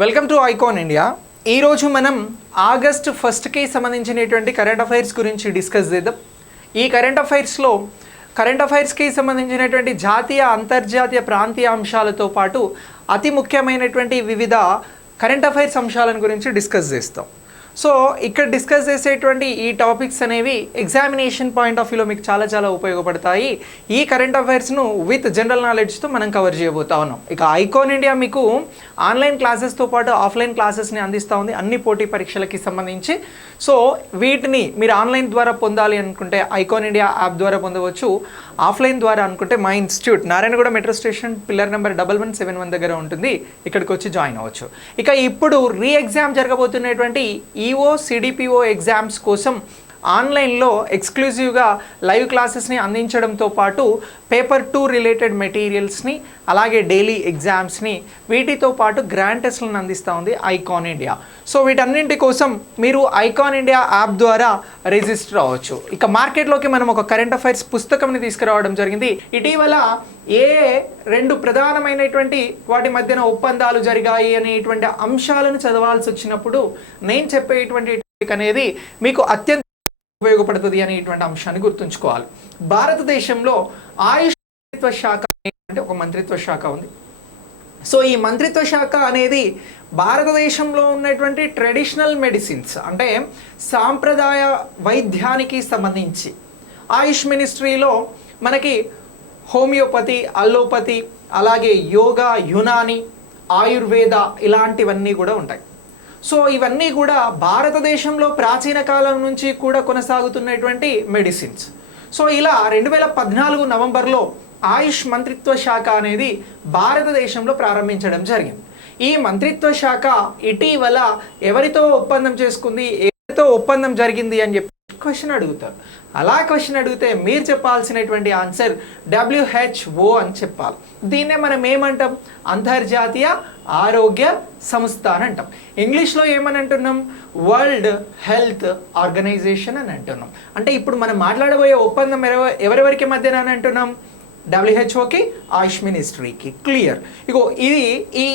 Welcome to icon India. ఈరోజు మనం August 1కి సంబంధించినటువంటి కరెంట్ అఫైర్స్ గురించి డిస్కస్ చేద్దాం. ఈ కరెంట్ అఫైర్స్కి సంబంధించినటువంటి జాతీయ అంతర్జాతీయ ప్రాంతీయ అంశాలతో పాటు అతి ముఖ్యమైనటువంటి వివిధ కరెంట్ అఫైర్స్ అంశాలను గురించి డిస్కస్ చేస్తాం. సో ఇక్కడ డిస్కస్ చేసేటువంటి ఈ టాపిక్స్ అనేవి ఎగ్జామినేషన్ పాయింట్ ఆఫ్ వ్యూలో మీకు చాలా ఉపయోగపడతాయి. ఈ కరెంట్ అఫైర్స్ను విత్ జనరల్ నాలెడ్జ్తో మనం కవర్ చేయబోతా ఉన్నాం. ఇక ఐకాన్ ఇండియా మీకు ఆన్లైన్ క్లాసెస్తో పాటు ఆఫ్లైన్ క్లాసెస్ని అందిస్తూ ఉంది అన్ని పోటీ పరీక్షలకి సంబంధించి. సో వీటిని మీరు ఆన్లైన్ ద్వారా పొందాలి అనుకుంటే ఐకాన్ ఇండియా యాప్ ద్వారా పొందవచ్చు. ఆఫ్లైన్ ద్వారా అనుకుంటే మా institute Narayanaguda metro station pillar number 1171 దగ్గర ఉంటుంది. ఇక్కడికి వచ్చి జాయిన్ అవ్వచ్చు. ఇక ఇప్పుడు ఎగ్జామ్ జరగబోతున్నటువంటి ఈఓ సిడిపిఓ ఎగ్జామ్స్ కోసం ఆన్లైన్లో ఎక్స్క్లూజివ్గా లైవ్ క్లాసెస్ని అందించడంతో పాటు పేపర్ 2 రిలేటెడ్ మెటీరియల్స్ని అలాగే డైలీ ఎగ్జామ్స్ని వీటితో పాటు గ్రాండ్ టెస్ట్లను అందిస్తూ ఉంది ఐకాన్ ఇండియా. సో వీటన్నింటి కోసం మీరు ఐకాన్ ఇండియా యాప్ ద్వారా రిజిస్టర్ అవ్వచ్చు. ఇక మార్కెట్లోకి మనం ఒక కరెంట్ అఫైర్స్ పుస్తకంని తీసుకురావడం జరిగింది. ఇటీవల ఏ రెండు ప్రధానమైనటువంటి వాటి మధ్యన ఒప్పందాలు జరిగాయి అనేటువంటి అంశాలను చదవాల్సి వచ్చినప్పుడు నేను చెప్పేటువంటి టాపిక్ అనేది మీకు అత్యంత ఉపయోగపడుతుంది అనేటువంటి అంశాన్ని గుర్తుంచుకోవాలి. భారతదేశంలో ఆయుష్ మంత్రిత్వ శాఖ అనేటువంటి ఒక మంత్రిత్వ శాఖ ఉంది. సో ఈ మంత్రిత్వ శాఖ అనేది భారతదేశంలో ఉన్నటువంటి ట్రెడిషనల్ మెడిసిన్స్ అంటే సాంప్రదాయ వైద్యానికి సంబంధించి ఆయుష్ మినిస్ట్రీలో మనకి హోమియోపతి, అల్లోపతి, అలాగే యోగా, యునాని, ఆయుర్వేద ఇలాంటివన్నీ కూడా ఉంటాయి. సో ఇవన్నీ కూడా భారతదేశంలో ప్రాచీన కాలం నుంచి కూడా కొనసాగుతున్నటువంటి మెడిసిన్స్. సో ఇలా 2014 నవంబర్లో ఆయుష్ మంత్రిత్వ శాఖ అనేది భారతదేశంలో ప్రారంభించడం జరిగింది. ఈ మంత్రిత్వ శాఖ ఇటీవల ఎవరితో ఒప్పందం చేసుకుంది, ఎవరితో ఒప్పందం జరిగింది అని చెప్పి క్వశ్చన్ అడుగుతారు. అలా క్వశ్చన్ అడిగితే మీరు చెప్పాల్సినటువంటి ఆన్సర్ WHO అని చెప్పాలి. దీన్నే మనం ఏమంటాం? అంతర్జాతీయ ఆరోగ్య సంస్థ అని అంటాం. ఇంగ్లీష్లో ఏమని అంటున్నాం? వరల్డ్ హెల్త్ ఆర్గనైజేషన్ అని అంటున్నాం. అంటే ఇప్పుడు మనం మాట్లాడబోయే ఒప్పందం ఎవరెవరికి మధ్యన అని అంటున్నాం? WHOకి, ఆయుష్ మినిస్ట్రీకి. క్లియర్. ఇగో ఇది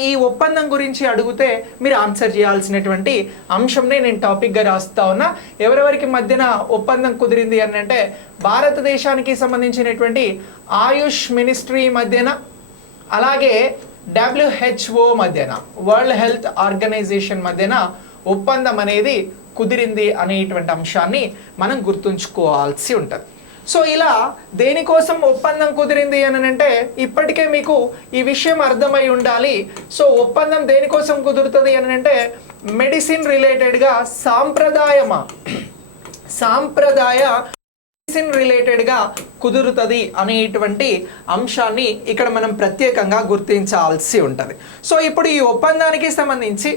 ఈ ఒప్పందం గురించి అడిగితే మీరు ఆన్సర్ చేయాల్సినటువంటి అంశంనే నేను టాపిక్గా రాస్తా ఉన్నా. ఎవరెవరికి మధ్యన ఒప్పందం కుదిరింది అని అంటే భారతదేశానికి సంబంధించినటువంటి ఆయుష్ మినిస్ట్రీ మధ్యన, అలాగే WHO మధ్యన, వరల్డ్ హెల్త్ ఆర్గనైజేషన్ మధ్యన ఒప్పందం అనేది కుదిరింది అనేటువంటి అంశాన్ని మనం గుర్తుంచుకోవాల్సి ఉంటుంది. సో ఇలా దేనికోసం ఒప్పందం కుదిరింది అని అంటే ఇప్పటికే మీకు ఈ విషయం అర్థమై ఉండాలి. సో దేనికోసం కుదురుతుంది అని అంటే మెడిసిన్ రిలేటెడ్గా సాంప్రదాయ మెడిసిన్ రిలేటెడ్గా కుదురుతుంది అనేటువంటి అంశాన్ని ఇక్కడ మనం ప్రత్యేకంగా గుర్తించాల్సి ఉంటుంది. సో ఇప్పుడు ఈ ఒప్పందానికి సంబంధించి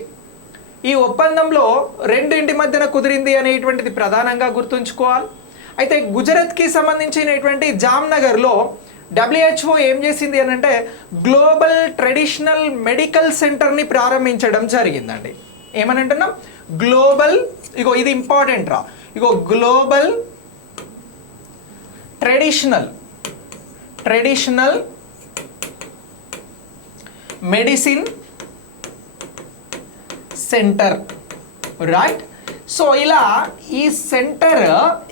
ఈ ఒప్పందంలో రెండింటి మధ్యన కుదిరింది అనేటువంటిది ప్రధానంగా గుర్తుంచుకోవాలి. అయితే గుజరాత్కి సంబంధించినటువంటి జామ్నగర్లో WHO ఏం చేసింది అని అంటే గ్లోబల్ ట్రెడిషనల్ మెడికల్ సెంటర్ని ప్రారంభించడం జరిగిందండి. ఏమని అంటున్నాం? గ్లోబల్, ఇగో ఇది ఇంపార్టెంట్ రా, ఇగో global traditional medicine centre, right? So ఇలా ఈ సెంటర్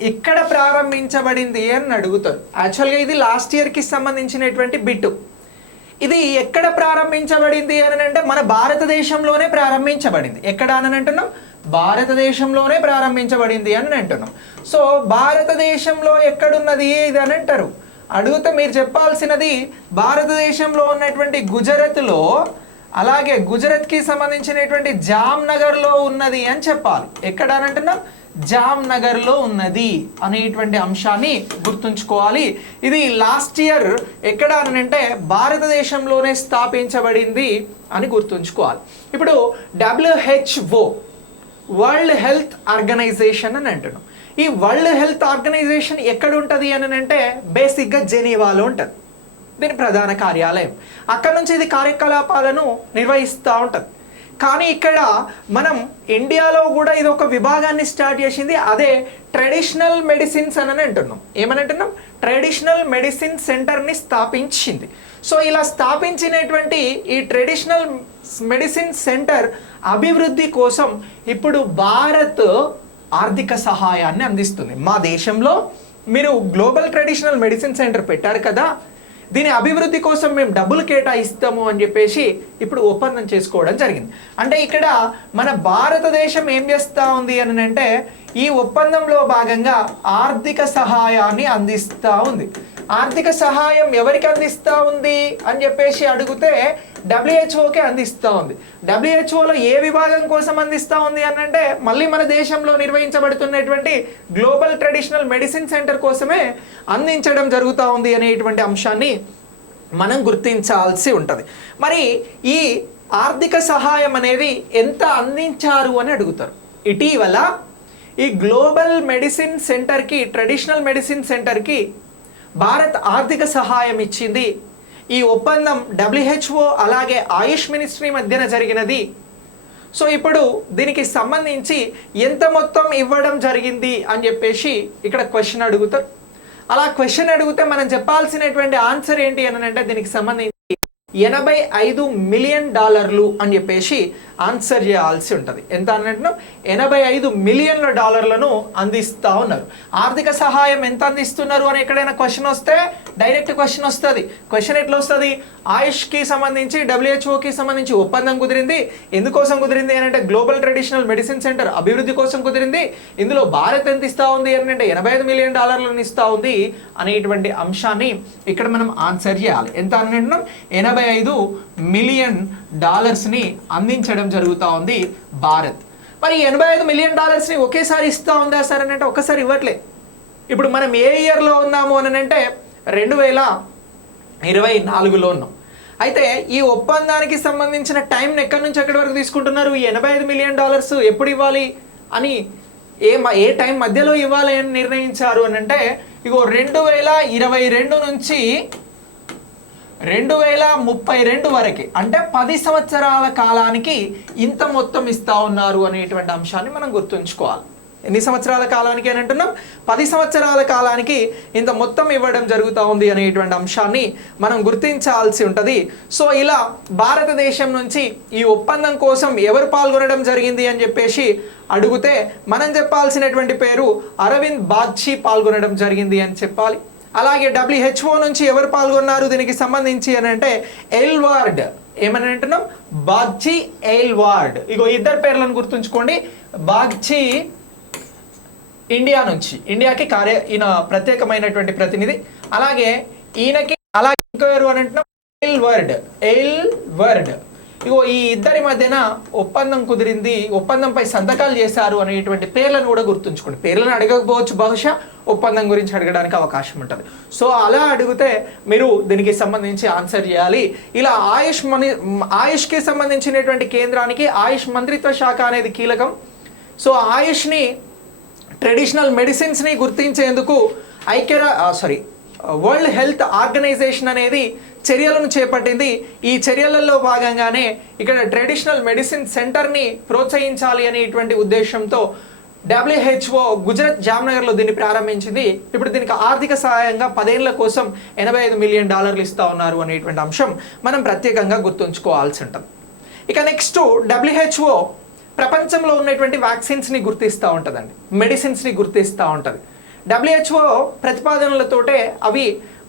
ఇక్కడ ప్రారంభించబడింది అని అడుగుతారు. యాక్చువల్గా ఇది లాస్ట్ ఇయర్కి సంబంధించినటువంటి బిట్టు. ఇది ఎక్కడ ప్రారంభించబడింది అని అంటే మన భారతదేశంలోనే ప్రారంభించబడింది. ఎక్కడ అని అంటున్నాం? భారతదేశంలోనే ప్రారంభించబడింది అని అంటున్నాం. సో భారతదేశంలో ఎక్కడున్నది ఇది అని అంటారు. అడిగితే మీరు చెప్పాల్సినది భారతదేశంలో ఉన్నటువంటి గుజరాత్లో, అలాగే గుజరాత్కి సంబంధించినటువంటి జామ్నగర్లో ఉన్నది అని చెప్పాలి. ఎక్కడ అని అంటున్నాం? జామ్నగర్లో ఉన్నది అనేటువంటి అంశాన్ని గుర్తుంచుకోవాలి. ఇది లాస్ట్ ఇయర్ ఎక్కడ అని అంటే భారతదేశంలోనే స్థాపించబడింది అని గుర్తుంచుకోవాలి. ఇప్పుడు WHO వరల్డ్ హెల్త్ ఆర్గనైజేషన్ అని అంటున్నాం. ఈ వరల్డ్ హెల్త్ ఆర్గనైజేషన్ ఎక్కడ ఉంటుంది అని అంటే బేసిక్గా జెనీవాలో ఉంటుంది. దీని ప్రధాన కార్యాలయం. అక్కడ నుంచి ఇది కార్యకలాపాలను నిర్వహిస్తూ ఉంటుంది. కానీ ఇక్కడ మనం ఇండియాలో కూడా ఇది ఒక విభాగాన్ని స్టార్ట్ చేసింది. అదే ట్రెడిషనల్ మెడిసిన్స్ అని అంటున్నాం. ఏమని అంటున్నాం? ట్రెడిషనల్ మెడిసిన్ సెంటర్ని స్థాపించింది. సో ఇలా స్థాపించినటువంటి ఈ ట్రెడిషనల్ మెడిసిన్ సెంటర్ అభివృద్ధి కోసం ఇప్పుడు భారత్ ఆర్థిక సహాయాన్ని అందిస్తుంది. మా దేశంలో మీరు గ్లోబల్ ట్రెడిషనల్ మెడిసిన్ సెంటర్ పెట్టారు కదా, దీని అభివృద్ధి కోసం మేము డబ్బులు కేటాయిస్తాము అని చెప్పేసి ఇప్పుడు ఒప్పందం చేసుకోవడం జరిగింది. అంటే ఇక్కడ మన భారతదేశం ఏం చేస్తూ ఉంది అని అంటే ఈ ఒప్పందంలో భాగంగా ఆర్థిక సహాయాన్ని అందిస్తూ ఉంది. ఆర్థిక సహాయం ఎవరికి అందిస్తూ ఉంది అని చెప్పేసి అడిగితే డబ్ల్యూహెచ్ఓకి అందిస్తూ ఉంది. డబ్ల్యూహెచ్ఓలో ఏ విభాగం కోసం అందిస్తూ ఉంది అని అంటే మళ్ళీ మన దేశంలో నిర్వహించబడుతున్నటువంటి గ్లోబల్ ట్రెడిషనల్ మెడిసిన్ సెంటర్ కోసమే అందించడం జరుగుతూ ఉంది అనేటువంటి అంశాన్ని మనం గుర్తించాల్సి ఉంటుంది. మరి ఈ ఆర్థిక సహాయం అనేది ఎంత అందించారు అని అడుగుతారు. ఇటీవల ఈ గ్లోబల్ మెడిసిన్ సెంటర్కి, ట్రెడిషనల్ మెడిసిన్ సెంటర్కి భారత్ ఆర్థిక సహాయం ఇచ్చింది. ఈ ఒప్పందం డబ్ల్యూహెచ్ఓ అలాగే ఆయుష్ మినిస్ట్రీ మధ్యన జరిగినది. సో ఇప్పుడు దీనికి సంబంధించి ఎంత మొత్తం ఇవ్వడం జరిగింది అని చెప్పేసి ఇక్కడ క్వశ్చన్ అడుగుతారు. అలా క్వశ్చన్ అడిగితే మనం చెప్పాల్సినటువంటి ఆన్సర్ ఏంటి అని అంటే దీనికి సంబంధించి $85 మిలియన్ అని చెప్పేసి ఆన్సర్ చేయాల్సి ఉంటుంది. ఎంత అన్నట్టు $85 మిలియన్ల అందిస్తూ ఉన్నారు. ఆర్థిక సహాయం ఎంత అందిస్తున్నారు అని ఎక్కడైనా క్వశ్చన్ వస్తే డైరెక్ట్ క్వశ్చన్ వస్తుంది. క్వశ్చన్ ఎట్లా వస్తుంది? ఆయుష్కి సంబంధించి డబ్ల్యూహెచ్ఓకి సంబంధించి ఒప్పందం కుదిరింది. ఎందుకోసం కుదిరింది అని అంటే గ్లోబల్ ట్రెడిషనల్ మెడిసిన్ సెంటర్ అభివృద్ధి కోసం కుదిరింది. ఇందులో భారత్ ఎంత ఇస్తూ ఉంది అని అంటే $85 మిలియన్ ఇస్తూ ఉంది అనేటువంటి అంశాన్ని ఇక్కడ మనం ఆన్సర్ చేయాలి. ఎంత అన్నట్టు $85 మిలియన్ అందించడం జరుగుతూ ఉంది భారత్. మరి $85 మిలియన్ ఒకేసారి ఇస్తూ ఉందా సార్ అని అంటే ఒక్కసారి ఇవ్వట్లే. ఇప్పుడు మనం ఏ ఇయర్లో ఉన్నాము అని అంటే 2024లో ఉన్నాం. అయితే ఈ ఒప్పందానికి సంబంధించిన టైంని ఎక్కడి నుంచి ఎక్కడి వరకు తీసుకుంటున్నారు? ఈ $85 మిలియన్ ఎప్పుడు ఇవ్వాలి అని ఏ టైం మధ్యలో ఇవ్వాలి అని నిర్ణయించారు అని అంటే 2022 నుంచి 2032 వరకే, అంటే 10 సంవత్సరాల కాలానికి ఇంత మొత్తం ఇస్తా ఉన్నారు అనేటువంటి అంశాన్ని మనం గుర్తుంచుకోవాలి. ఎన్ని సంవత్సరాల కాలానికి అని అంటున్నాం? 10 సంవత్సరాల కాలానికి ఇంత మొత్తం ఇవ్వడం జరుగుతూ ఉంది అనేటువంటి అంశాన్ని మనం గుర్తించాల్సి ఉంటుంది. సో ఇలా భారతదేశం నుంచి ఈ ఒప్పందం కోసం ఎవరు పాల్గొనడం జరిగింది అని చెప్పేసి అడిగితే మనం చెప్పాల్సినటువంటి పేరు అరవింద్ బాగ్చి పాల్గొనడం జరిగింది అని చెప్పాలి. అలాగే డబ్ల్యూహెచ్ఓ నుంచి ఎవరు పాల్గొన్నారు దీనికి సంబంధించి అని అంటే ఎల్వార్డ్, ఏమని అంటున్నాం? బాగ్చి, ఎల్వార్డ్. ఇద్దరు పేర్లను గుర్తుంచుకోండి. బాగ్చి ఇండియా నుంచి, ఇండియాకి ఈయన ప్రత్యేకమైనటువంటి ప్రతినిధి. అలాగే ఈయనకి అలాగే ఇంకెవరు అని అంటున్నాం? ఎల్వర్డ్. ఈ ఇద్దరి మధ్యన ఒప్పందం కుదిరింది, ఒప్పందంపై సంతకాలు చేశారు అనేటువంటి పేర్లను కూడా గుర్తుంచుకోండి. పేర్లను అడగకపోవచ్చు, బహుశా ఒప్పందం గురించి అడగడానికి అవకాశం ఉంటుంది. సో అలా అడిగితే మీరు దీనికి సంబంధించి ఆన్సర్ చేయాలి. ఇలా ఆయుష్కి సంబంధించినటువంటి కేంద్రానికి ఆయుష్ మంత్రిత్వ శాఖ అనేది కీలకం. సో ఆయుష్ని, ట్రెడిషనల్ మెడిసిన్స్ని గుర్తించేందుకు వరల్డ్ హెల్త్ ఆర్గనైజేషన్ అనేది చర్యలను చేపట్టింది. ఈ చర్యలలో భాగంగానే ఇక్కడ ట్రెడిషనల్ మెడిసిన్ సెంటర్ని ప్రోత్సహించాలి అనేటువంటి ఉద్దేశంతో డబ్ల్యూహెచ్ఓ గుజరాత్ జామ్నగర్లో దీన్ని ప్రారంభించింది. ఇప్పుడు దీనికి ఆర్థిక సహాయంగా 10 ఏళ్ల కోసం $85 మిలియన్ ఇస్తూ ఉన్నారు అనేటువంటి అంశం మనం ప్రత్యేకంగా గుర్తుంచుకోవాల్సి ఉంటుంది. ఇక నెక్స్ట్, డబ్ల్యూహెచ్ఓ ప్రపంచంలో ఉన్నటువంటి వ్యాక్సిన్స్ని గుర్తిస్తూ ఉంటుందండి, మెడిసిన్స్ని గుర్తిస్తూ ఉంటుంది. డబ్ల్యూహెచ్ఓ ప్రతిపాదనలతోటే అవి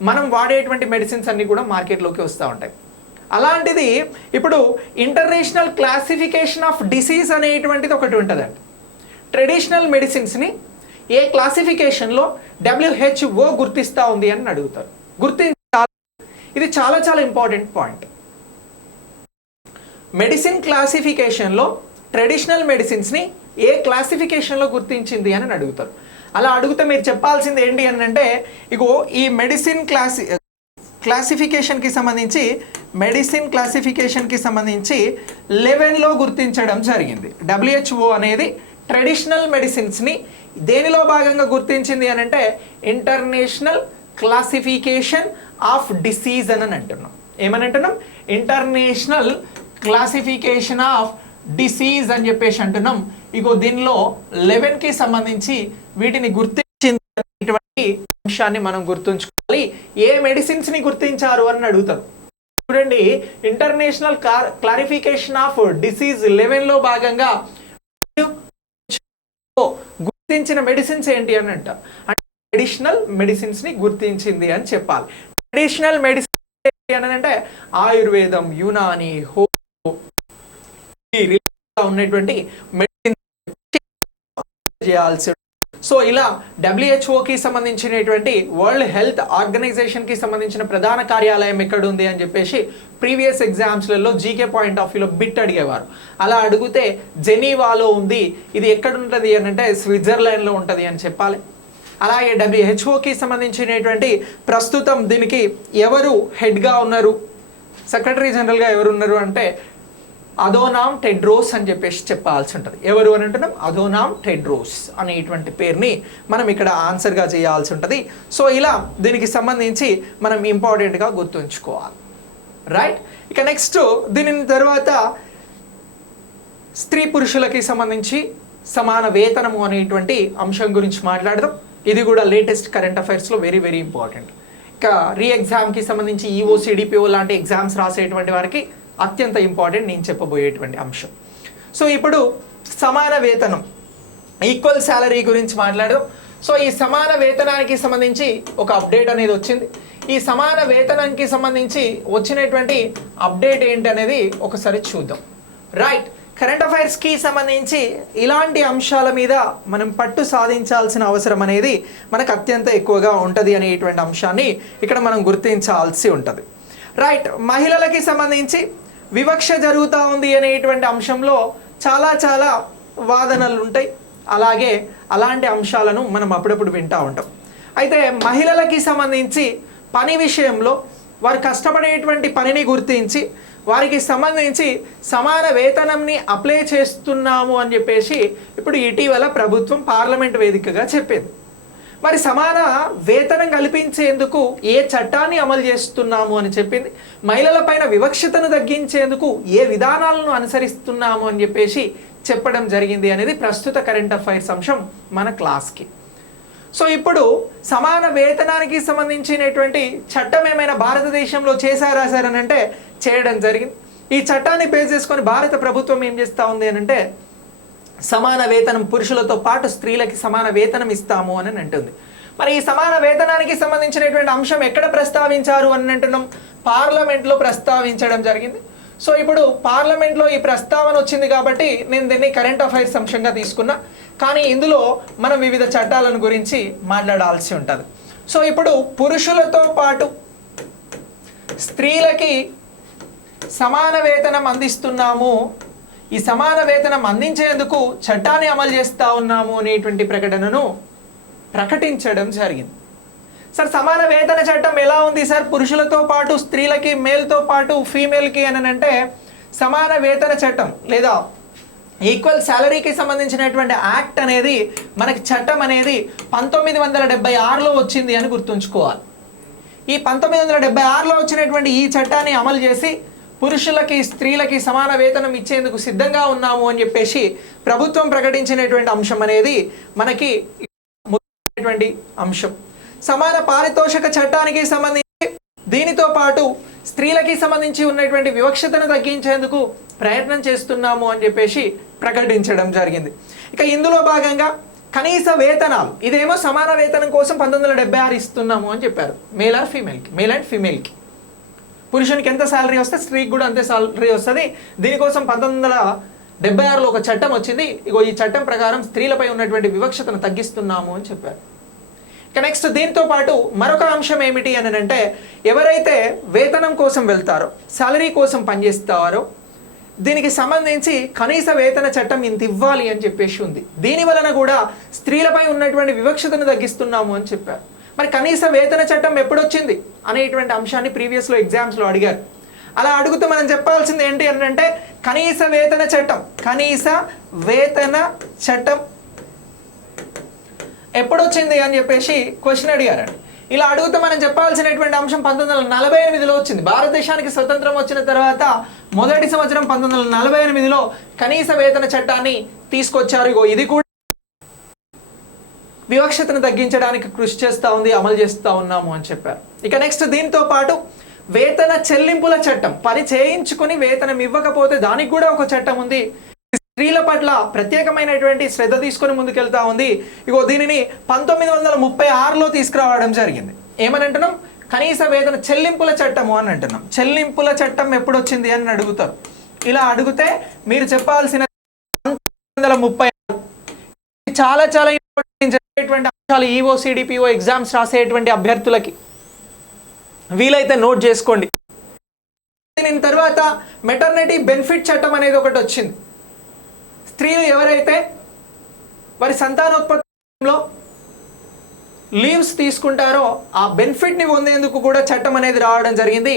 మనం వాడేటువంటి మెడిసిన్స్ అన్నీ కూడా మార్కెట్లోకి వస్తూ ఉంటాయి. అలాంటిది ఇప్పుడు ఇంటర్నేషనల్ క్లాసిఫికేషన్ ఆఫ్ డిసీజ్ అనేటువంటిది ఒకటి ఉంటుందండి. ట్రెడిషనల్ మెడిసిన్స్ని ఏ క్లాసిఫికేషన్లో డబ్ల్యూహెచ్ఓ గుర్తిస్తూ ఉంది అని అడుగుతారు. ఇది చాలా చాలా ఇంపార్టెంట్ పాయింట్. మెడిసిన్ క్లాసిఫికేషన్లో ట్రెడిషనల్ మెడిసిన్స్ని ఏ క్లాసిఫికేషన్లో గుర్తించింది అని అడుగుతారు. అలా అడిగితే మీరు చెప్పాల్సింది ఏంటి అని అంటే ఈ మెడిసిన్ క్లాసిఫికేషన్కి సంబంధించి 11లో గుర్తించడం జరిగింది. డబ్ల్యూహెచ్ఓ అనేది ట్రెడిషనల్ మెడిసిన్స్ని దేనిలో భాగంగా గుర్తించింది అని అంటే ఇంటర్నేషనల్ క్లాసిఫికేషన్ ఆఫ్ డిసీజ్ అని అంటున్నాం. ఏమని అంటున్నాం? ఇంటర్నేషనల్ క్లాసిఫికేషన్ ఆఫ్ డిసీజ్ అని చెప్పేసి అంటున్నాం. దీనిలో 11కి సంబంధించి వీటిని గుర్తించినటువంటి అంశాన్ని మనం గుర్తుంచుకోవాలి. ఏ మెడిసిన్స్ ని గుర్తించారు అని అడుగుతారు. చూడండి, ఇంటర్నేషనల్ క్లారిఫికేషన్ ఆఫ్ డిసీజ్ 11లో భాగంగా గుర్తించిన మెడిసిన్స్ ఏంటి అని అంట, అంటే ట్రెడిషనల్ మెడిసిన్స్ ని గుర్తించింది అని చెప్పాలి. ట్రెడిషనల్ మెడిసిన్ ఏంటి అని అంటే ఆయుర్వేదం, యునాని, ఉన్నటువంటి మెడిసిన్ చేయాల్సి. సో ఇలా డబ్ల్యూహెచ్ఓకి సంబంధించినటువంటి వరల్డ్ హెల్త్ ఆర్గనైజేషన్కి సంబంధించిన ప్రధాన కార్యాలయం ఎక్కడ ఉంది అని చెప్పేసి ప్రీవియస్ ఎగ్జామ్స్లలో జీకే పాయింట్ ఆఫ్ వ్యూలో బిట్ అడిగేవారు. అలా అడిగితే జెనీవాలో ఉంది, ఇది ఎక్కడ ఉంటుంది అని అంటే స్విట్జర్లాండ్లో ఉంటుంది అని చెప్పాలి. అలాగే డబ్ల్యూహెచ్ఓకి సంబంధించినటువంటి ప్రస్తుతం దీనికి ఎవరు హెడ్గా ఉన్నారు, సెక్రటరీ జనరల్గా ఎవరు ఉన్నారు అంటే అధోనామ్ టెడ్రోస్ అని చెప్పేసి చెప్పాల్సి ఉంటుంది. ఎవరు అని అంటున్నాం, అధోనామ్ టెడ్రోస్ అనేటువంటి పేరుని మనం ఇక్కడ ఆన్సర్గా చేయాల్సి ఉంటుంది. సో ఇలా దీనికి సంబంధించి మనం ఇంపార్టెంట్గా గుర్తుంచుకోవాలి, రైట్. ఇక నెక్స్ట్ దీని తర్వాత స్త్రీ పురుషులకి సంబంధించి సమాన వేతనము అనేటువంటి అంశం గురించి మాట్లాడదాం. ఇది కూడా లేటెస్ట్ కరెంట్ అఫైర్స్లో వెరీ వెరీ ఇంపార్టెంట్. ఇక రీ ఎగ్జామ్కి సంబంధించి ఈఓ సిడిపిఓ లాంటి ఎగ్జామ్స్ రాసేటువంటి వారికి అత్యంత ఇంపార్టెంట్ నేను చెప్పబోయేటువంటి అంశం. సో ఇప్పుడు సమాన వేతనం, ఈక్వల్ శాలరీ గురించి మాట్లాడదాం. సో ఈ సమాన వేతనానికి సంబంధించి ఒక అప్డేట్ అనేది వచ్చింది. ఈ సమాన వేతనానికి సంబంధించి వచ్చినటువంటి అప్డేట్ ఏంటి అనేది ఒకసారి చూద్దాం, రైట్. కరెంట్ అఫైర్స్కి సంబంధించి ఇలాంటి అంశాల మీద మనం పట్టు సాధించాల్సిన అవసరం అనేది మనకు అత్యంత ఎక్కువగా ఉంటుంది అనేటువంటి అంశాన్ని ఇక్కడ మనం గుర్తించాల్సి ఉంటుంది, రైట్. మహిళలకి సంబంధించి వివక్ష జరుగుతూ ఉంది అనేటువంటి అంశంలో చాలా వాదనలు ఉంటాయి. అలాగే అలాంటి అంశాలను మనం అప్పుడప్పుడు వింటూ ఉంటాం. అయితే మహిళలకి సంబంధించి పని విషయంలో వారు కష్టపడేటువంటి పనిని గుర్తించి వారికి సంబంధించి సమాన వేతనంని అప్లై చేస్తున్నాము అని చెప్పేసి ఇప్పుడు ఇటీవల ప్రభుత్వం పార్లమెంట్ వేదికగా చెప్పింది. మరి సమాన వేతనం కల్పించేందుకు ఏ చట్టాన్ని అమలు చేస్తున్నాము అని చెప్పింది. మహిళలపైన వివక్షతను తగ్గించేందుకు ఏ విధానాలను అనుసరిస్తున్నాము అని చెప్పేసి చెప్పడం జరిగింది అనేది ప్రస్తుత కరెంట్ అఫైర్స్ అంశం మన క్లాస్కి. సో ఇప్పుడు సమాన వేతనానికి సంబంధించినటువంటి చట్టం ఏమైనా భారతదేశంలో చేశారా సార్ అని అంటే చేయడం జరిగింది. ఈ చట్టాన్ని బేస్ చేసుకొని భారత ప్రభుత్వం ఏం చేస్తూ ఉంది అని అంటే సమాన వేతనం పురుషులతో పాటు స్త్రీలకి సమాన వేతనం ఇస్తాము అని అంటుంది. మరి ఈ సమాన వేతనానికి సంబంధించినటువంటి అంశం ఎక్కడ ప్రస్తావించారు అని అంటున్నాం, పార్లమెంట్లో ప్రస్తావించడం జరిగింది. సో ఇప్పుడు పార్లమెంట్లో ఈ ప్రస్తావన వచ్చింది కాబట్టి నేను దీన్ని కరెంట్ అఫైర్స్ అంశంగా తీసుకున్నా. కానీ ఇందులో మనం వివిధ చట్టాలను గురించి మాట్లాడాల్సి ఉంటుంది. సో ఇప్పుడు పురుషులతో పాటు స్త్రీలకి సమాన వేతనం అందిస్తున్నాము, ఈ సమాన వేతనం అందించేందుకు చట్టాన్ని అమలు చేస్తూ ఉన్నాము అనేటువంటి ప్రకటనను ప్రకటించడం జరిగింది. సార్ సమాన వేతన చట్టం ఎలా ఉంది సార్, పురుషులతో పాటు స్త్రీలకి, మేల్తో పాటు ఫీమేల్కి అని అంటే సమాన వేతన చట్టం లేదా ఈక్వల్ శాలరీకి సంబంధించినటువంటి యాక్ట్ అనేది మనకి చట్టం అనేది 1976లో వచ్చింది అని గుర్తుంచుకోవాలి. ఈ 1976లో వచ్చినటువంటి ఈ చట్టాన్ని అమలు చేసి పురుషులకి స్త్రీలకి సమాన వేతనం ఇచ్చేందుకు సిద్ధంగా ఉన్నాము అని చెప్పేసి ప్రభుత్వం ప్రకటించినటువంటి అంశం అనేది మనకి ముఖ్యమైనటువంటి అంశం. సమాన పారితోషిక చట్టానికి సంబంధించి దీనితో పాటు స్త్రీలకి సంబంధించి ఉన్నటువంటి వివక్షతను తగ్గించేందుకు ప్రయత్నం చేస్తున్నాము అని చెప్పేసి ప్రకటించడం జరిగింది. ఇక ఇందులో భాగంగా కనీస వేతనాలు, ఇదేమో సమాన వేతనం కోసం 1976 ఇస్తున్నాము అని చెప్పారు, మేల్ ఆర్ ఫీమేల్కి, మేల్ అండ్ ఫీమేల్కి. పురుషునికి ఎంత శాలరీ వస్తే స్త్రీకి కూడా అంతే శాలరీ వస్తుంది. దీనికోసం 1976లో ఒక చట్టం వచ్చింది. ఇగో ఈ చట్టం ప్రకారం స్త్రీలపై ఉన్నటువంటి వివక్షతను తగ్గిస్తున్నాము అని చెప్పారు. ఇక నెక్స్ట్ దీంతో పాటు మరొక అంశం ఏమిటి అని అంటే ఎవరైతే వేతనం కోసం వెళ్తారో, శాలరీ కోసం పనిచేస్తారో దీనికి సంబంధించి కనీస వేతన చట్టం ఇంత ఇవ్వాలి అని చెప్పేసి ఉంది. దీని వలన కూడా స్త్రీలపై ఉన్నటువంటి వివక్షతను తగ్గిస్తున్నాము అని చెప్పారు. మరి కనీస వేతన చట్టం ఎప్పుడొచ్చింది అనేటువంటి అంశాన్ని ప్రీవియస్లో ఎగ్జామ్స్లో అడిగారు. అలా అడుగుతూ మనం చెప్పాల్సింది ఏంటి అని అంటే కనీస వేతన చట్టం, కనీస వేతన చట్టం ఎప్పుడొచ్చింది అని చెప్పేసి క్వశ్చన్ అడిగారండి. ఇలా అడుగుతూ మనం చెప్పాల్సినటువంటి అంశం 1948లో వచ్చింది. భారతదేశానికి స్వతంత్రం వచ్చిన తర్వాత మొదటి సంవత్సరం 1948లో కనీస వేతన చట్టాన్ని తీసుకొచ్చారు. ఇగో ఇది కూడా వివక్షతను తగ్గించడానికి కృషి చేస్తూ ఉంది, అమలు చేస్తూ ఉన్నాము అని చెప్పారు. ఇక నెక్స్ట్ దీంతో పాటు వేతన చెల్లింపుల చట్టం, పని చేయించుకొని వేతనం ఇవ్వకపోతే దానికి కూడా ఒక చట్టం ఉంది. స్త్రీల పట్ల ప్రత్యేకమైనటువంటి శ్రద్ధ తీసుకొని ముందుకెళ్తా ఉంది. ఇగో దీనిని 1936లో తీసుకురావడం జరిగింది. ఏమని అంటున్నాం? కనీస వేతన చెల్లింపుల చట్టము అని అంటున్నాం. చెల్లింపుల చట్టం ఎప్పుడు వచ్చింది అని అడుగుతారు. ఇలా అడిగితే మీరు చెప్పాల్సిన 1936. చాలా చాలా ఇంపార్టెంట్ జరిగేటువంటి అంశాలు ఈఓ సిడిపిఓ ఎగ్జామ్స్ రాసేటువంటి అభ్యర్థులకి వీలైతే నోట్ చేసుకోండి. దీని తర్వాత మెటర్నిటీ బెనిఫిట్ చట్టం అనేది ఒకటి వచ్చింది. స్త్రీలు ఎవరైతే వారి సంతానోత్పత్తిలో లీవ్స్ తీసుకుంటారో ఆ బెనిఫిట్ని పొందేందుకు కూడా చట్టం అనేది రావడం జరిగింది.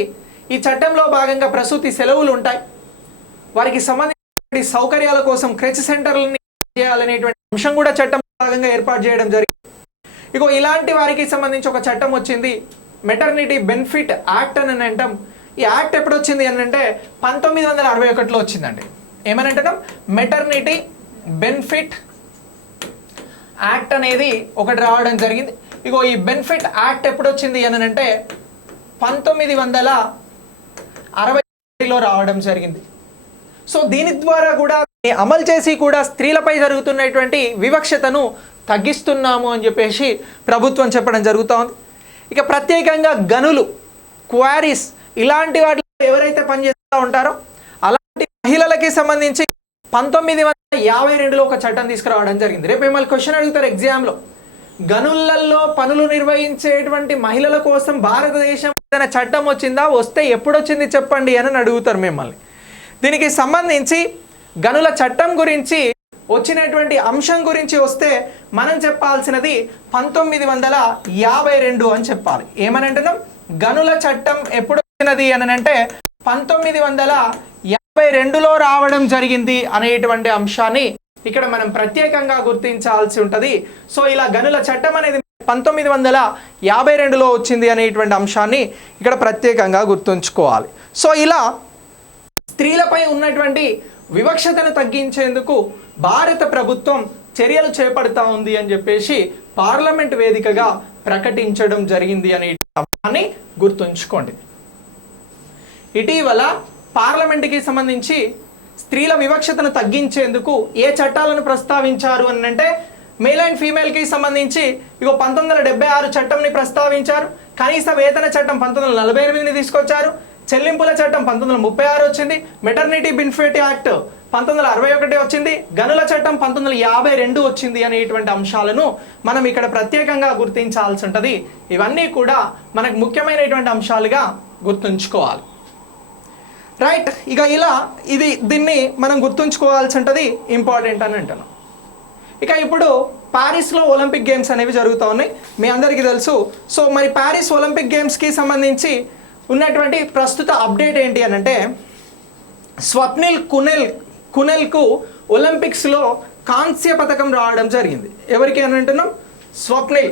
ఈ చట్టంలో భాగంగా ప్రసూతి సెలవులు ఉంటాయి. వారికి సంబంధించిన సౌకర్యాల కోసం క్రెచ్ సెంటర్లని చేయాలనేటువంటి అంశం కూడా చట్టం భాగంగా ఏర్పాటు చేయడం జరిగింది. ఇగో ఇలాంటి వారికి సంబంధించి ఒక చట్టం వచ్చింది, మెటర్నిటీ బెనిఫిట్ యాక్ట్ అని అంటాం. ఈ యాక్ట్ ఎప్పుడు వచ్చింది అని అంటే 1961లో వచ్చిందండి. ఏమని అంటున్నాం? మెటర్నిటీ బెనిఫిట్ యాక్ట్ అనేది ఒకటి రావడం జరిగింది. ఇగో ఈ బెనిఫిట్ యాక్ట్ ఎప్పుడు వచ్చింది అని అంటే 1960లో రావడం జరిగింది. సో దీని ద్వారా కూడా అమలు చేసి కూడా స్త్రీలపై జరుగుతున్నటువంటి వివక్షతను తగ్గిస్తున్నాము అని చెప్పేసి ప్రభుత్వం చెప్పడం జరుగుతూ ఉంది. ఇక ప్రత్యేకంగా గనులు, క్వారీస్ ఇలాంటి వాటిలో ఎవరైతే పనిచేస్తూ ఉంటారో అలాంటి మహిళలకి సంబంధించి 1952లో ఒక చట్టం తీసుకురావడం జరిగింది. రేపు మిమ్మల్ని క్వశ్చన్ అడుగుతారు ఎగ్జామ్లో, గనులలో పనులు నిర్వహించేటువంటి మహిళల కోసం భారతదేశం ఏదైనా చట్టం వచ్చిందా, వస్తే ఎప్పుడు వచ్చింది చెప్పండి అని అడుగుతారు మిమ్మల్ని. దీనికి సంబంధించి గనుల చట్టం గురించి వచ్చినటువంటి అంశం గురించి వస్తే మనం చెప్పాల్సినది 1952 అని చెప్పాలి. ఏమని అంటున్నాం? గనుల చట్టం ఎప్పుడు వచ్చినది అని అంటే 1952లో రావడం జరిగింది అనేటువంటి అంశాన్ని ఇక్కడ మనం ప్రత్యేకంగా గుర్తించాల్సి ఉంటుంది. సో ఇలా గనుల చట్టం అనేది 1952లో వచ్చింది అనేటువంటి అంశాన్ని ఇక్కడ ప్రత్యేకంగా గుర్తుంచుకోవాలి. సో ఇలా స్త్రీలపై ఉన్నటువంటి వివక్షతను తగ్గించేందుకు భారత ప్రభుత్వం చర్యలు చేపడతా ఉంది అని చెప్పేసి పార్లమెంట్ వేదికగా ప్రకటించడం జరిగింది అనే అంశాన్ని గుర్తుంచుకోండి. ఇటీవల పార్లమెంట్కి సంబంధించి స్త్రీల వివక్షతను తగ్గించేందుకు ఏ చట్టాలను ప్రస్తావించారు అని అంటే మేల్ అండ్ ఫీమేల్కి సంబంధించి ఇగో 1976 చట్టంని ప్రస్తావించారు. కనీస వేతన చట్టం 1948ని తీసుకొచ్చారు. చెల్లింపుల చట్టం 1936 వచ్చింది. మెటర్నిటీ బెనిఫిట్ యాక్ట్ 1961 వచ్చింది. గనుల చట్టం 1952 వచ్చింది అనేటువంటి అంశాలను మనం ఇక్కడ ప్రత్యేకంగా గుర్తించాల్సి ఉంటుంది. ఇవన్నీ కూడా మనకు ముఖ్యమైనటువంటి అంశాలుగా గుర్తుంచుకోవాలి. రైట్, ఇక ఇలా దీన్ని మనం గుర్తుంచుకోవాల్సి ఉంటుంది, ఇంపార్టెంట్ అని అంటున్నాం. ఇక ఇప్పుడు ప్యారిస్లో ఒలింపిక్ గేమ్స్ అనేవి జరుగుతూ ఉన్నాయి, మీ అందరికీ తెలుసు. సో మరి ప్యారిస్ ఒలింపిక్ గేమ్స్కి సంబంధించి ఉన్నటువంటి ప్రస్తుత అప్డేట్ ఏంటి అని అంటే స్వప్నిల్ కునెల్కు ఒలింపిక్స్లో కాంస్య పథకం రావడం జరిగింది. ఎవరికి అని అంటున్నాం? స్వప్నిల్.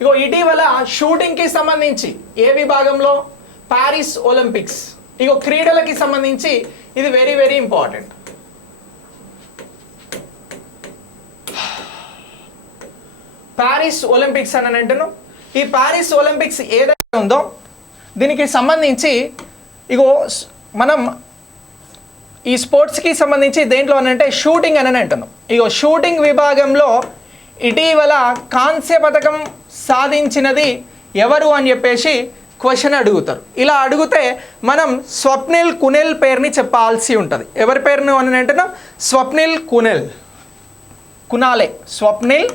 ఇగో ఇటీవల షూటింగ్కి సంబంధించి ఏ విభాగంలో? Paris Olympics. ఇగో క్రీడలకి సంబంధించి ఇది very very important. Paris Olympics అని అంటున్నాం. ఈ ప్యారిస్ ఒలింపిక్స్ ఏదైతే ఉందో దీనికి సంబంధించి ఇగో మనం ఈ స్పోర్ట్స్కి సంబంధించి దేంట్లో అని అంటే షూటింగ్ అని అంటున్నాం. ఇగో షూటింగ్ విభాగంలో ఇటీవల కాంస్య పథకం సాధించినది ఎవరు అని చెప్పేసి క్వశ్చన్ అడుగుతారు. ఇలా అడిగితే మనం స్వప్నిల్ కునెల్ పేరుని చెప్పాల్సి ఉంటుంది. ఎవరి పేరును అని అంటున్నాం? స్వప్నిల్ కునాలే. స్వప్నిల్.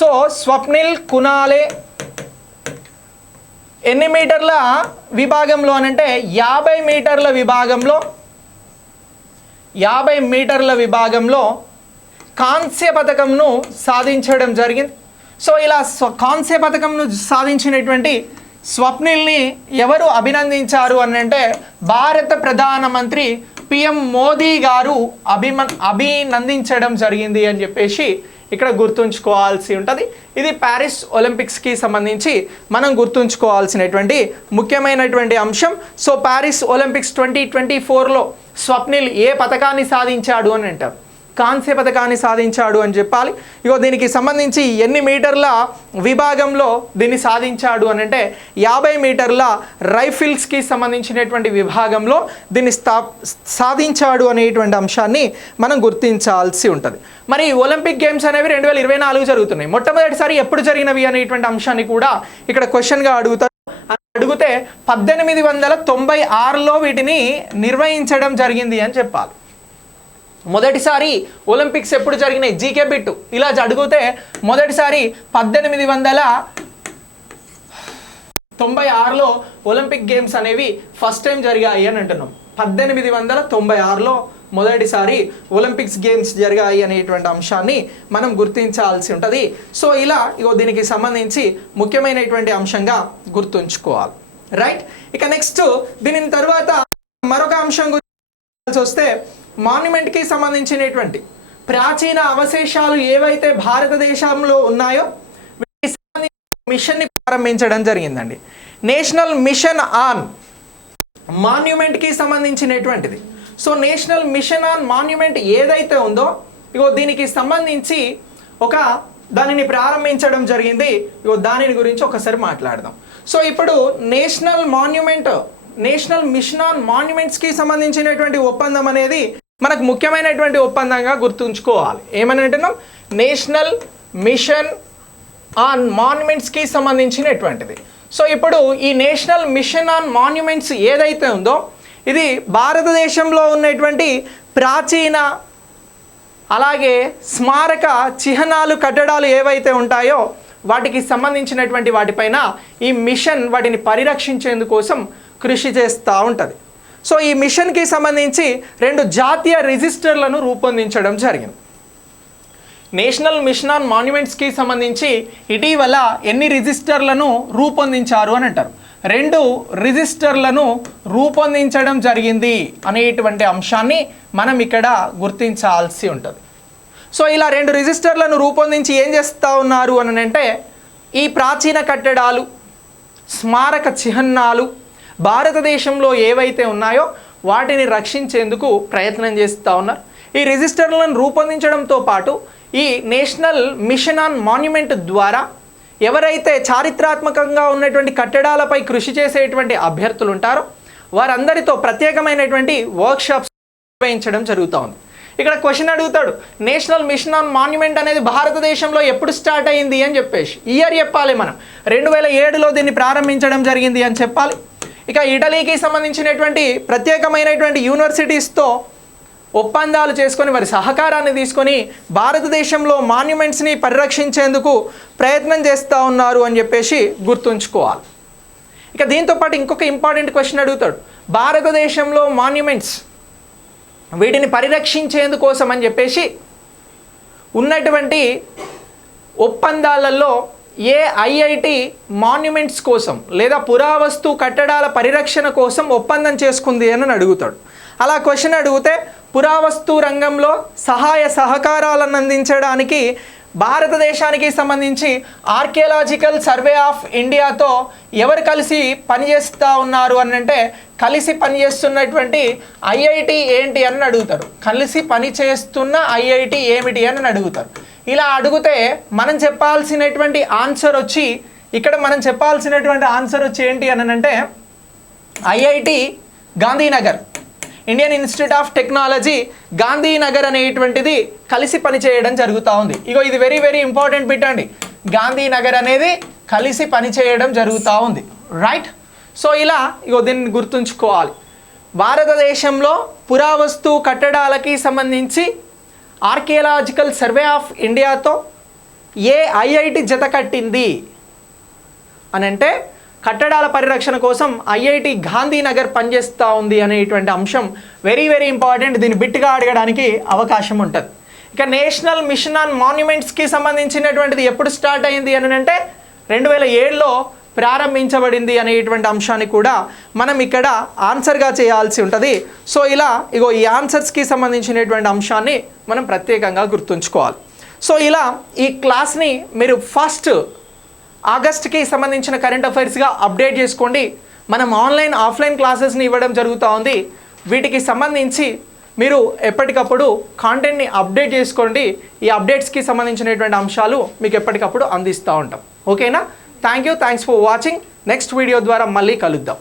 సో స్వప్నిల్ కునాలే ఎన్ని మీటర్ల విభాగంలో అనంటే 50 మీటర్ల విభాగంలో కాంస్య పథకంను సాధించడం జరిగింది. సో ఇలా కాంస్య పథకంను సాధించినటువంటి స్వప్నిల్ని ఎవరు అభినందించారు అని అంటే భారత ప్రధానమంత్రి పిఎం మోదీ గారు అభినందించడం జరిగింది అని చెప్పేసి ఇక్కడ గుర్తుంచుకోవాల్సి ఉంటుంది. ఇది ప్యారిస్ ఒలింపిక్స్కి సంబంధించి మనం గుర్తుంచుకోవాల్సినటువంటి ముఖ్యమైనటువంటి అంశం. సో ప్యారిస్ ఒలింపిక్స్ 2024లో స్వప్నిల్ ఏ పథకాన్ని సాధించాడు అని అంటారు? కాంస్య పథకాన్ని సాధించాడు అని చెప్పాలి. ఇగో దీనికి సంబంధించి ఎన్ని మీటర్ల విభాగంలో దీన్ని సాధించాడు అని అంటే 50 మీటర్ల రైఫిల్స్కి సంబంధించినటువంటి విభాగంలో దీన్ని సాధించాడు అనేటువంటి అంశాన్ని మనం గుర్తించాల్సి ఉంటుంది. మరి ఒలింపిక్ గేమ్స్ అనేవి 2024 జరుగుతున్నాయి. మొట్టమొదటిసారి ఎప్పుడు జరిగినవి అనేటువంటి అంశాన్ని కూడా ఇక్కడ క్వశ్చన్గా అడిగితే 1896లో వీటిని నిర్వహించడం జరిగింది అని చెప్పాలి. మొదటిసారి ఒలింపిక్స్ ఎప్పుడు జరిగినాయి జీకే బిట్టు ఇలా అడిగితే మొదటిసారి 1896లో ఒలింపిక్ గేమ్స్ అనేవి ఫస్ట్ టైం జరిగాయి అని అంటున్నాం. 1896లో మొదటిసారి ఒలింపిక్స్ గేమ్స్ జరిగాయి అనేటువంటి అంశాన్ని మనం గుర్తించాల్సి ఉంటుంది. సో ఇలా దీనికి సంబంధించి ముఖ్యమైనటువంటి అంశంగా గుర్తుంచుకోవాలి. రైట్, ఇక నెక్స్ట్ దీని తర్వాత మరొక అంశం గురించి వస్తే మాన్యుమెంట్కి సంబంధించినటువంటి ప్రాచీన అవశేషాలు ఏవైతే భారతదేశంలో ఉన్నాయో వీటికి సంబంధించిన మిషన్ని ప్రారంభించడం జరిగిందండి. నేషనల్ మిషన్ ఆన్ మాన్యుమెంట్కి సంబంధించినటువంటిది. So national mission on monument ఏదైతే ఉందో దీనికి సంబంధించి దానిని ప్రారంభించడం జరిగింది. దానిని గురించి ఒకసారి మాట్లాడదాం. సో ఇప్పుడు నేషనల్ మిషన్ ఆన్ మాన్యుమెంట్స్కి సంబంధించినటువంటి ఒప్పందం అనేది మనకు ముఖ్యమైనటువంటి ఒప్పందంగా గుర్తుంచుకోవాలి. ఏమని అంటున్నాం? నేషనల్ మిషన్ ఆన్ మాన్యుమెంట్స్కి సంబంధించినటువంటిది. సో ఇప్పుడు ఈ నేషనల్ మిషన్ ఆన్ మాన్యుమెంట్స్ ఏదైతే ఉందో ఇది భారతదేశంలో ఉన్నటువంటి ప్రాచీన అలాగే స్మారక చిహ్నాలు కట్టడాలు ఏవైతే ఉంటాయో వాటికి సంబంధించినటువంటి వాటిపైన ఈ మిషన్ వాటిని పరిరక్షించేందుకోసం కృషి చేస్తూ ఉంటుంది. సో ఈ మిషన్కి సంబంధించి 2 జాతీయ రిజిస్టర్లను రూపొందించడం జరిగింది. నేషనల్ మిషన్ ఆన్ మాన్యుమెంట్స్కి సంబంధించి ఇటీవల ఎన్ని రిజిస్టర్లను రూపొందించారు అని అంటారు? 2 రిజిస్టర్లను రూపొందించడం జరిగింది అనేటువంటి అంశాన్ని మనం ఇక్కడ గుర్తించాల్సి ఉంటుంది. సో ఇలా 2 రిజిస్టర్లను రూపొందించి ఏం చేస్తూ ఉన్నారు అని అంటే ఈ ప్రాచీన కట్టడాలు స్మారక చిహ్నాలు భారతదేశంలో ఏవైతే ఉన్నాయో వాటిని రక్షించేందుకు ప్రయత్నం చేస్తూ ఉన్నారు. ఈ రిజిస్టర్లను రూపొందించడంతో పాటు ఈ నేషనల్ మిషన్ ఆన్ మాన్యుమెంట్ ద్వారా ఎవరైతే చారిత్రాత్మకంగా ఉన్నటువంటి కట్టడాలపై కృషి చేసేటువంటి అభ్యర్థులు ఉంటారో వారందరితో ప్రత్యేకమైనటువంటి వర్క్షాప్స్ నిర్వహించడం జరుగుతూ ఉంది. ఇక్కడ క్వశ్చన్ అడుగుతాడు, నేషనల్ మిషన్ ఆన్ మాన్యుమెంట్ అనేది భారతదేశంలో ఎప్పుడు స్టార్ట్ అయింది అని చెప్పేసి ఇయర్ చెప్పాలి. మనం 2007లో దీన్ని ప్రారంభించడం జరిగింది అని చెప్పాలి. ఇక ఇటలీకి సంబంధించినటువంటి ప్రత్యేకమైనటువంటి యూనివర్సిటీస్తో ఒప్పందాలు చేసుకొని వారి సహకారాన్ని తీసుకొని భారతదేశంలో మాన్యుమెంట్స్ని పరిరక్షించేందుకు ప్రయత్నం చేస్తూ ఉన్నారు అని చెప్పేసి గుర్తుంచుకోవాలి. ఇక దీంతోపాటు ఇంకొక ఇంపార్టెంట్ క్వశ్చన్ అడుగుతాడు, భారతదేశంలో మాన్యుమెంట్స్ వీటిని పరిరక్షించేందుకోసం అని చెప్పేసి ఉన్నటువంటి ఒప్పందాలలో ఏ ఐఐటి మాన్యుమెంట్స్ కోసం లేదా పురావస్తు కట్టడాల పరిరక్షణ కోసం ఒప్పందం చేసుకుంది అని అడుగుతాడు. అలా క్వశ్చన్ అడిగితే పురావస్తు రంగంలో సహాయ సహకారాలను అందించడానికి భారతదేశానికి సంబంధించి ఆర్కియాలజికల్ సర్వే ఆఫ్ ఇండియాతో ఎవరు కలిసి పనిచేస్తూ ఉన్నారు అని అంటే కలిసి పనిచేస్తున్నటువంటి ఐఐటి ఏంటి అని అడుగుతారు. కలిసి పనిచేస్తున్న ఐఐటి ఏమిటి అని అడుగుతారు. ఇలా అడిగితే మనం చెప్పాల్సినటువంటి ఆన్సర్ వచ్చి ఏంటి అని అంటే IIT Gandhinagar, Indian institute of technology Gandhinagar అనేటువంటిది కలిసి పనిచేయడం జరుగుతూ ఉంది. ఇది వెరీ వెరీ ఇంపార్టెంట్ బిట్ అండి. గాంధీనగర్ అనేది కలిసి పనిచేయడం జరుగుతూ ఉంది. రైట్, సో ఇలా దీన్ని గుర్తుంచుకోవాలి. భారతదేశంలో పురావస్తు కట్టడాలకి సంబంధించి ఆర్కియాలజికల్ సర్వే ఆఫ్ ఇండియాతో ఏ ఐఐటి జత కట్టింది అని అంటే కట్టడాల పరిరక్షణ కోసం ఐఐటి గాంధీనగర్ పనిచేస్తూ ఉంది అనేటువంటి అంశం వెరీ వెరీ ఇంపార్టెంట్. దీన్ని బిట్గా అడగడానికి అవకాశం ఉంటుంది. ఇక నేషనల్ మిషన్ ఆన్ మాన్యుమెంట్స్కి సంబంధించినటువంటిది ఎప్పుడు స్టార్ట్ అయింది అని అంటే 2007లో ప్రారంభించబడింది అనేటువంటి అంశాన్ని కూడా మనం ఇక్కడ ఆన్సర్గా చేయాల్సి ఉంటుంది. సో ఇలా ఈ ఆన్సర్స్కి సంబంధించినటువంటి అంశాన్ని మనం ప్రత్యేకంగా గుర్తుంచుకోవాలి. సో ఇలా ఈ క్లాస్ని మీరు ఫస్ట్ ఆగస్ట్కి సంబంధించిన కరెంట్ అఫైర్స్గా అప్డేట్ చేసుకోండి. మనం ఆన్లైన్ ఆఫ్లైన్ క్లాసెస్ని ఇవ్వడం జరుగుతూ ఉంది. వీటికి సంబంధించి మీరు ఎప్పటికప్పుడు కాంటెంట్ని అప్డేట్ చేసుకోండి. ఈ అప్డేట్స్కి సంబంధించినటువంటి అంశాలు మీకు ఎప్పటికప్పుడు అందిస్తూ ఉంటాం. ఓకేనా? Thanks for watching. Next video ద్వారా మళ్ళీ కలుద్దాం.